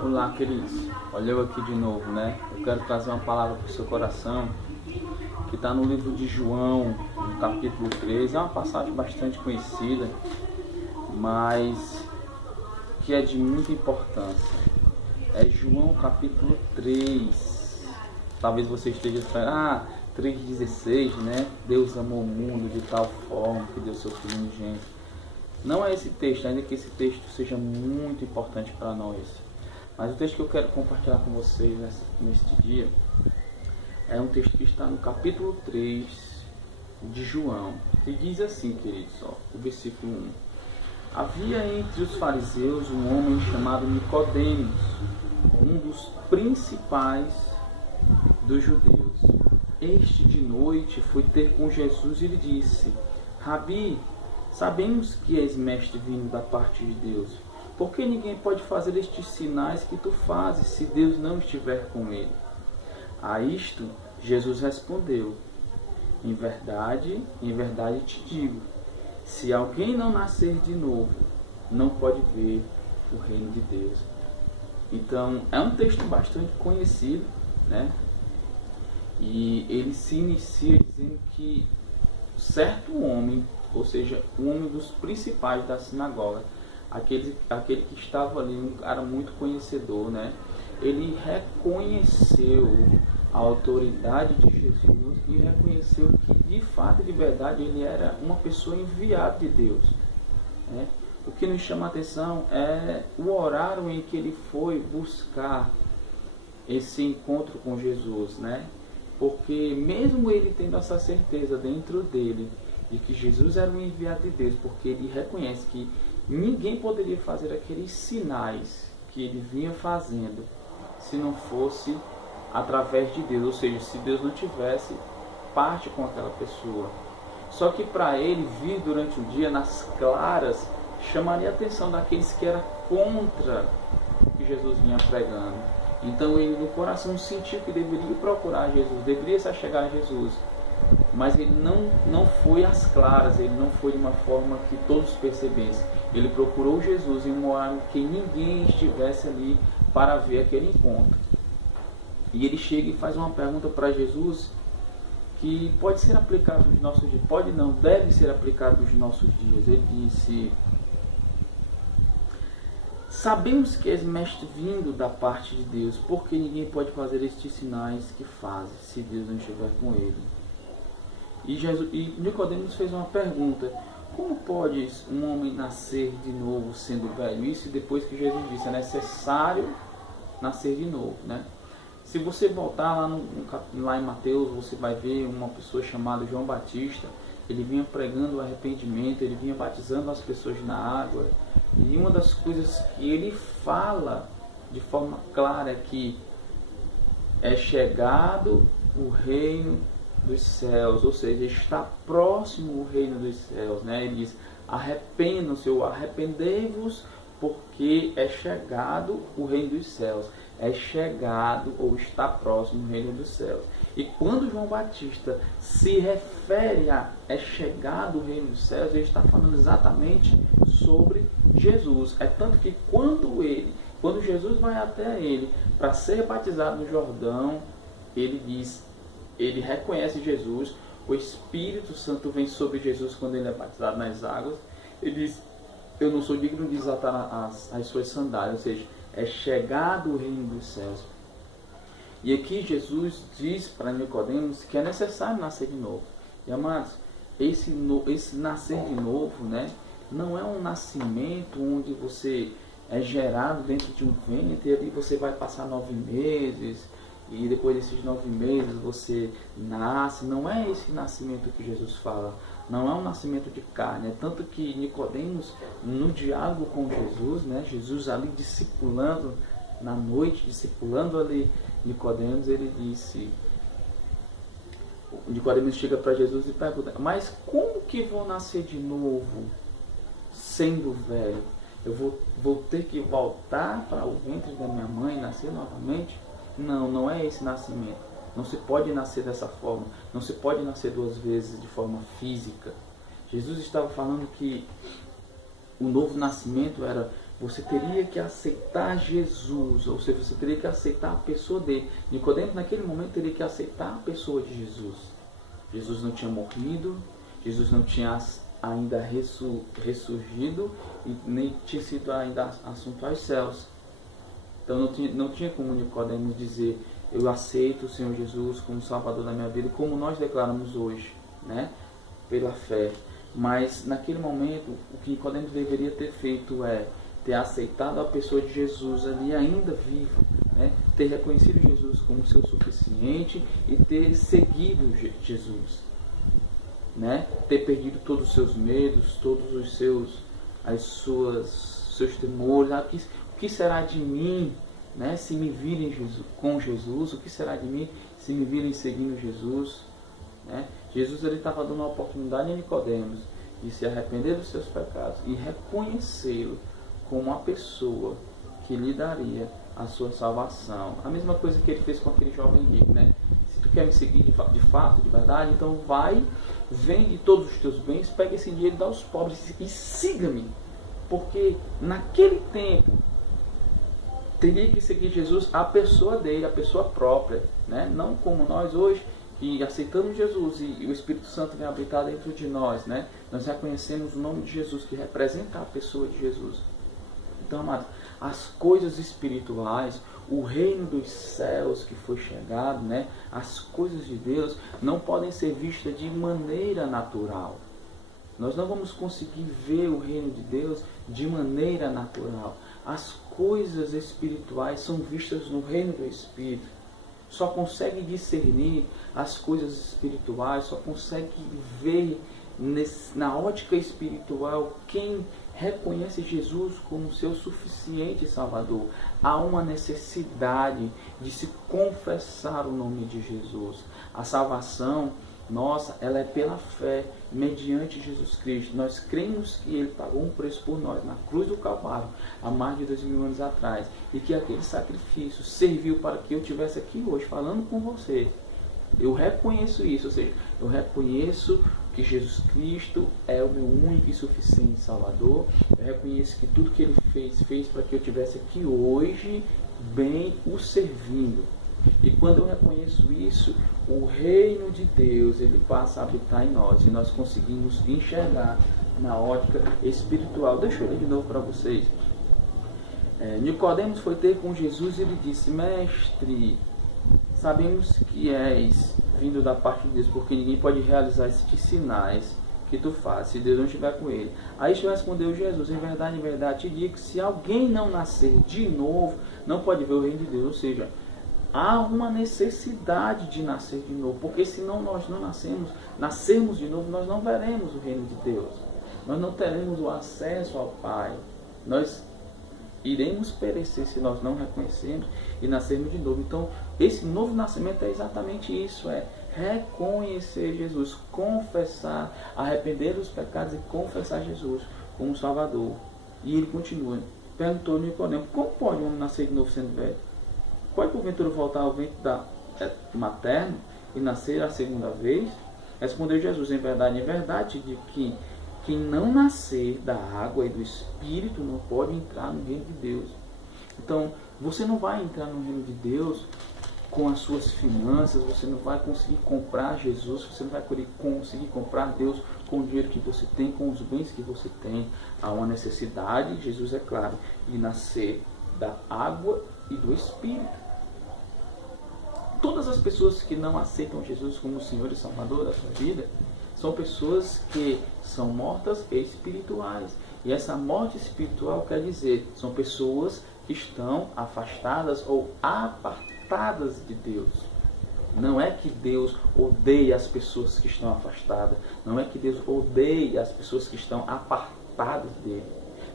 Olá, queridos. Olha eu aqui de novo, né? Eu quero trazer uma palavra para o seu coração que está no livro de João, no capítulo 3. É uma passagem bastante conhecida, mas que é de muita importância. É João capítulo 3. Talvez você esteja esperando, 3,16, né? Deus amou o mundo de tal forma que deu seu Filho unigênito. Não é esse texto, ainda que esse texto seja muito importante para nós. Mas o texto que eu quero compartilhar com vocês neste dia é um texto que está no capítulo 3 de João, que diz assim, queridos, o versículo 1. Havia entre os fariseus um homem chamado Nicodemos, um dos principais dos judeus. Este de noite foi ter com Jesus e lhe disse: Rabi, sabemos que és mestre vindo da parte de Deus. Por que ninguém pode fazer estes sinais que tu fazes, se Deus não estiver com ele? A isto, Jesus respondeu: em verdade te digo, se alguém não nascer de novo, não pode ver o reino de Deus. Então, é um texto bastante conhecido, né? E ele se inicia dizendo que certo homem, ou seja, um homem dos principais da sinagoga, aquele que estava ali, um cara muito conhecedor, né? Ele reconheceu a autoridade de Jesus e reconheceu que, de fato, de verdade, ele era uma pessoa enviada de Deus, né? O que nos chama a atenção é o horário em que ele foi buscar esse encontro com Jesus, né? Porque mesmo ele tendo essa certeza dentro dele de que Jesus era um enviado de Deus, porque ele reconhece que ninguém poderia fazer aqueles sinais que ele vinha fazendo se não fosse através de Deus, ou seja, se Deus não tivesse parte com aquela pessoa. Só que para ele vir durante o dia nas claras chamaria a atenção daqueles que eram contra o que Jesus vinha pregando. Então ele no coração sentiu que deveria procurar Jesus, deveria se achegar a Jesus. Mas ele não foi às claras, ele não foi de uma forma que todos percebessem. Ele procurou Jesus em um horário que ninguém estivesse ali para ver aquele encontro. E ele chega e faz uma pergunta para Jesus que pode ser aplicada nos nossos dias. Pode não, deve ser aplicado nos nossos dias. Ele disse: sabemos que és mestre vindo da parte de Deus, porque ninguém pode fazer estes sinais que fazes, se Deus não estiver com ele. E Nicodemos fez uma pergunta: como pode um homem nascer de novo sendo velho? Isso depois que Jesus disse, é necessário nascer de novo, né? Se você voltar lá em Mateus, você vai ver uma pessoa chamada João Batista. Ele vinha pregando o arrependimento, ele vinha batizando as pessoas na água. E uma das coisas que ele fala de forma clara é que é chegado o reino dos céus, ou seja, está próximo o reino dos céus, né? Ele diz: arrependam-se ou arrependei-vos, porque é chegado o reino dos céus. É chegado ou está próximo o reino dos céus. E quando João Batista se refere a é chegado o reino dos céus, ele está falando exatamente sobre Jesus. É tanto que quando Jesus vai até ele para ser batizado no Jordão, ele reconhece Jesus, o Espírito Santo vem sobre Jesus quando ele é batizado nas águas. Ele diz: eu não sou digno de desatar as suas sandálias, ou seja, é chegado o reino dos céus. E aqui Jesus diz para Nicodemos que é necessário nascer de novo. E amados, esse nascer de novo, né, não é um nascimento onde você é gerado dentro de um ventre e ali você vai passar 9 meses e depois desses 9 meses você nasce. Não é esse nascimento que Jesus fala. Não é um nascimento de carne. É tanto que Nicodemos, no diálogo com Jesus, né, Jesus ali discipulando na noite, discipulando ali Nicodemos, ele disse, Nicodemos chega para Jesus e pergunta: mas como que vou nascer de novo sendo velho? Eu vou ter que voltar para o ventre da minha mãe e nascer novamente? Não é esse nascimento. Não se pode nascer dessa forma. Não se pode nascer 2 vezes de forma física. Jesus estava falando que o novo nascimento era Você teria que aceitar Jesus, ou seja, você teria que aceitar a pessoa dele. Nicodemos naquele momento teria que aceitar a pessoa de Jesus. Jesus não tinha morrido, Jesus não tinha ainda ressurgido e nem tinha sido ainda assunto aos céus. Então não tinha como Nicodemos dizer: eu aceito o Senhor Jesus como Salvador da minha vida, como nós declaramos hoje, né? Pela fé. Mas naquele momento o que Nicodemos deveria ter feito é ter aceitado a pessoa de Jesus ali ainda vivo, né? Ter reconhecido Jesus como seu suficiente e ter seguido Jesus, né? Ter perdido todos os seus medos, todos os seus temores. O que será de mim, né, se me virem com Jesus? O que será de mim se me virem seguindo Jesus? Né? Jesus estava dando uma oportunidade a Nicodemos de se arrepender dos seus pecados e reconhecê-lo como a pessoa que lhe daria a sua salvação. A mesma coisa que ele fez com aquele jovem rico, né? Se tu quer me seguir de fato, de verdade, então vai, vende todos os teus bens, pega esse dinheiro e dá aos pobres e siga-me. Porque naquele tempo teria que seguir Jesus, a pessoa dele, a pessoa própria, né? Não como nós hoje, que aceitamos Jesus e o Espírito Santo vem habitar dentro de nós, né? Nós reconhecemos o nome de Jesus, que representa a pessoa de Jesus. Então, amados, as coisas espirituais, o reino dos céus que foi chegado, né? As coisas de Deus não podem ser vistas de maneira natural. Nós não vamos conseguir ver o reino de Deus de maneira natural. As coisas espirituais são vistas no reino do Espírito. Só consegue discernir as coisas espirituais, só consegue ver na ótica espiritual quem reconhece Jesus como seu suficiente Salvador. Há uma necessidade de se confessar o nome de Jesus. A salvação nossa, ela é pela fé, mediante Jesus Cristo. Nós cremos que Ele pagou um preço por nós na cruz do Calvário, há mais de 2000 anos atrás, e que aquele sacrifício serviu para que eu estivesse aqui hoje falando com você. Eu reconheço isso, ou seja, eu reconheço que Jesus Cristo é o meu único e suficiente Salvador. Eu reconheço que tudo que Ele fez para que eu estivesse aqui hoje, bem o servindo. E quando eu reconheço isso, o reino de Deus, ele passa a habitar em nós e nós conseguimos enxergar na ótica espiritual. Deixa eu ler de novo para vocês. Nicodemos foi ter com Jesus e ele disse: Mestre, sabemos que és vindo da parte de Deus, porque ninguém pode realizar estes sinais que tu fazes se Deus não estiver com ele. Aí respondeu Jesus: em verdade te digo que se alguém não nascer de novo, não pode ver o reino de Deus. Ou seja, há uma necessidade de nascer de novo, porque senão nós não nascermos de novo, nós não veremos o reino de Deus. Nós não teremos o acesso ao Pai. Nós iremos perecer se nós não reconhecermos e nascermos de novo. Então, esse novo nascimento é exatamente isso, é reconhecer Jesus, confessar, arrepender dos pecados e confessar Jesus como Salvador. E ele continua, perguntou Nicodemo: como pode um homem nascer de novo sendo velho? Pode porventura voltar ao ventre materno e nascer a segunda vez? Respondeu Jesus: em verdade, digo que quem não nascer da água e do Espírito não pode entrar no reino de Deus. Então, você não vai entrar no reino de Deus com as suas finanças, você não vai conseguir comprar Jesus, você não vai conseguir comprar Deus com o dinheiro que você tem, com os bens que você tem. Há uma necessidade, Jesus é claro, de nascer da água e do Espírito. Todas as pessoas que não aceitam Jesus como Senhor e Salvador da sua vida são pessoas que são mortas espirituais. E essa morte espiritual quer dizer, são pessoas que estão afastadas ou apartadas de Deus. Não é que Deus odeia as pessoas que estão afastadas. Não é que Deus odeia as pessoas que estão apartadas dele.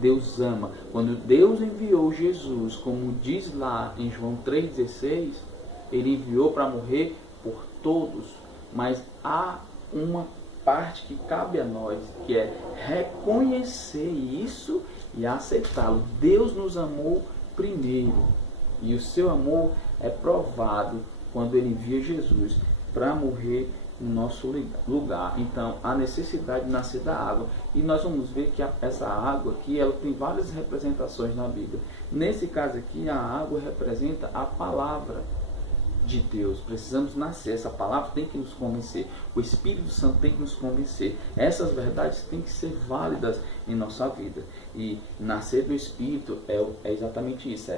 Deus ama. Quando Deus enviou Jesus, como diz lá em João 3,16, Ele enviou para morrer por todos. Mas há uma parte que cabe a nós, que é reconhecer isso e aceitá-lo. Deus nos amou primeiro. E o seu amor é provado quando Ele envia Jesus para morrer no nosso lugar. Então, a necessidade de nascer da água. E nós vamos ver que essa água aqui, ela tem várias representações na Bíblia. Nesse caso aqui, a água representa a palavra de Deus. Precisamos nascer. Essa palavra tem que nos convencer. O Espírito Santo tem que nos convencer. Essas verdades têm que ser válidas em nossa vida. E nascer do Espírito é exatamente isso.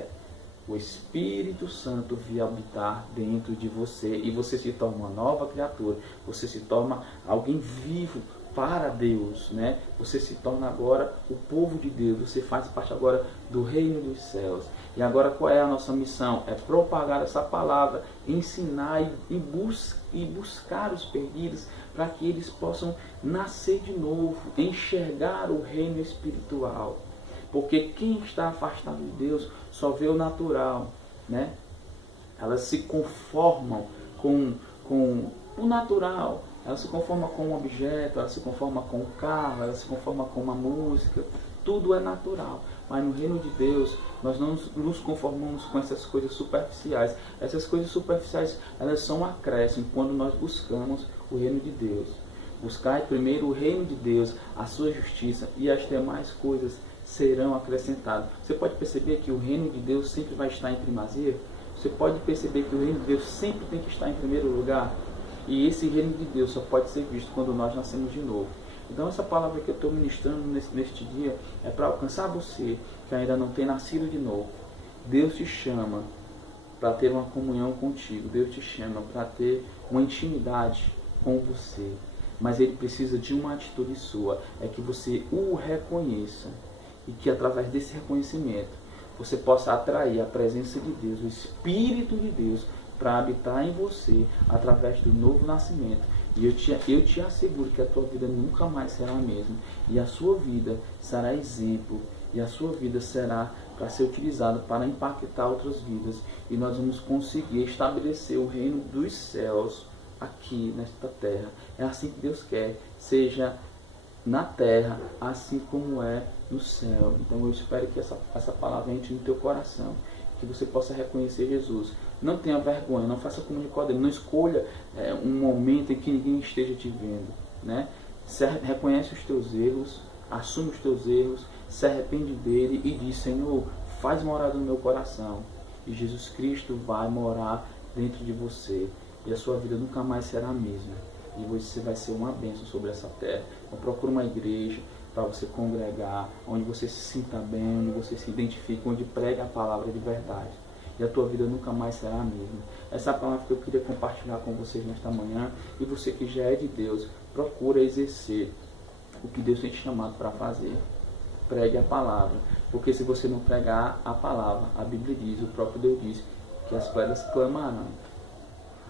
O Espírito Santo vir habitar dentro de você e você se torna uma nova criatura. Você se torna alguém vivo para Deus, né? Você se torna agora o povo de Deus. Você faz parte agora do reino dos céus. E agora qual é a nossa missão? É propagar essa palavra, ensinar e buscar os perdidos para que eles possam nascer de novo, enxergar o reino espiritual. Porque quem está afastado de Deus só vê o natural, né? Elas se conformam com o natural. Elas se conformam com um objeto, elas se conformam com um carro, elas se conformam com uma música. Tudo é natural. Mas no reino de Deus, nós não nos conformamos com essas coisas superficiais. Essas coisas superficiais, elas são um acréscimo quando nós buscamos o reino de Deus. Buscai primeiro o reino de Deus, a sua justiça, e as demais coisas serão acrescentadas. Você pode perceber que o reino de Deus sempre vai estar em primazia? Você pode perceber que o reino de Deus sempre tem que estar em primeiro lugar? E esse reino de Deus só pode ser visto quando nós nascemos de novo. Então essa palavra que eu estou ministrando neste dia é para alcançar você que ainda não tem nascido de novo. Deus te chama para ter uma comunhão contigo. Deus te chama para ter uma intimidade com você. Mas Ele precisa de uma atitude sua. É que você o reconheça. E que através desse reconhecimento você possa atrair a presença de Deus, o Espírito de Deus, para habitar em você através do novo nascimento. E eu te asseguro que a tua vida nunca mais será a mesma. E a sua vida será exemplo. E a sua vida será para ser utilizada para impactar outras vidas. E nós vamos conseguir estabelecer o reino dos céus aqui nesta terra. É assim que Deus quer. Seja na terra, assim como é no céu. Então eu espero que essa palavra entre no teu coração. Que você possa reconhecer Jesus. Não tenha vergonha, não faça como Nicodemo, não escolha um momento em que ninguém esteja te vendo, né? Reconhece os teus erros, assume os teus erros, se arrepende dele e diz: Senhor, faz morada no meu coração. E Jesus Cristo vai morar dentro de você. E a sua vida nunca mais será a mesma. E você vai ser uma bênção sobre essa terra. Então procura uma igreja para você congregar, onde você se sinta bem, onde você se identifique, onde prega a palavra de verdade. E a tua vida nunca mais será a mesma. Essa é a palavra que eu queria compartilhar com vocês nesta manhã. E você que já é de Deus, procura exercer o que Deus tem te chamado para fazer. Pregue a palavra. Porque se você não pregar a palavra, a Bíblia diz, o próprio Deus diz, que as pedras clamarão.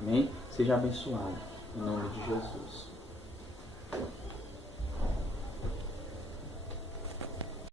Amém? Seja abençoado. Em nome de Jesus.